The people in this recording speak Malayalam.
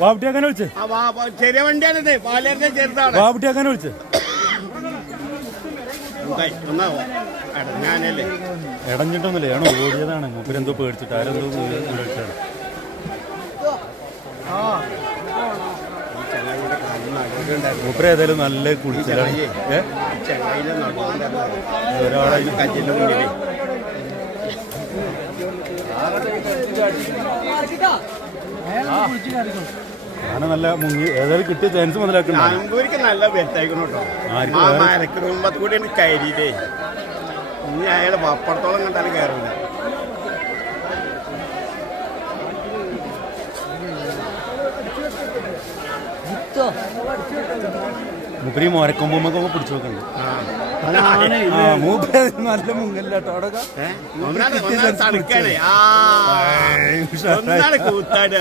വാവുട്ടിയാക്കാനെ വിളിച്ചേ. ചെറിയ വണ്ടിയാണിത്, പാലേരുടെ ചെറുതാണ്. വാവുട്ടിയാക്കാനെ വിളിച്ചേ. ഞാനല്ലേ ഇടഞ്ഞിട്ടൊന്നുമില്ല, ഏണോ ഓടിയതാണ്. മൂപ്പരെന്തോ പേടിച്ചിട്ട് ആരെന്തോ പേടിച്ചാണ്. മൂപ്പര ഏതായാലും നല്ല കുളിച്ചലാണ്. ഒരാളെ അങ്ങനെ നല്ല മുങ്ങി ഏതായാലും കിട്ടിയ ചാൻസ് മുതലാക്കണം. നല്ല ബെറ്റായിക്കണോ കൂടി കയറിയിട്ടേ ഇനി അയാളെ പപ്പടത്തോളം കണ്ടാലും കയറില്ല. മൂപ്പര് ഈ മോരക്കൊമ്പൊക്കെ പിടിച്ചു നോക്കണ്ട്. മൂപ്പര് നല്ല മുങ്ങല്ലാട്ടോ അവിടെ. കൂത്താട്